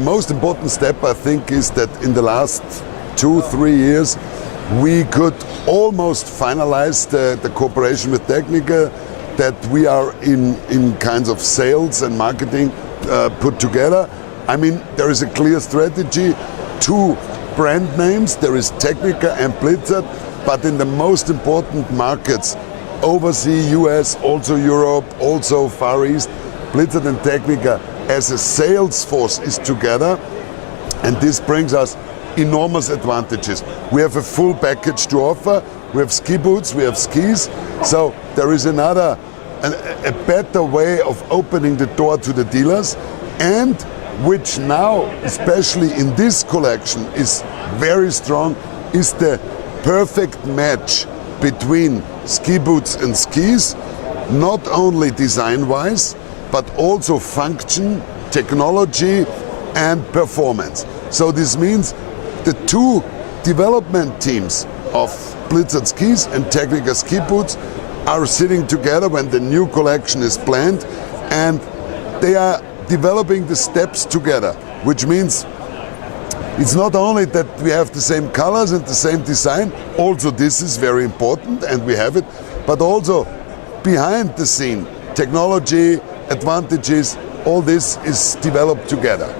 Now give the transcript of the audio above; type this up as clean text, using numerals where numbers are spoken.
most important step, I think, is that in the last 2-3 years, we could almost finalize the cooperation with Tecnica, that we are in kinds of sales and marketing put together. I mean, there is a clear strategy, 2 brand names, there is Tecnica and Blizzard, but in the most important markets, overseas, US, also Europe, also Far East, Blizzard and Tecnica as a sales force is together, and this brings us enormous advantages. We have a full package to offer. We have ski boots, we have skis, so there is a better way of opening the door to the dealers, and which now, especially in this collection, is very strong, is the perfect match between ski boots and skis, not only design-wise, but also function, technology, and performance. So this means the 2 development teams of Blizzard skis and Tecnica ski boots are sitting together when the new collection is planned, and they are developing the steps together, which means it's not only that we have the same colors and the same design, also this is very important and we have it, but also behind the scene, technology, advantages, all this is developed together.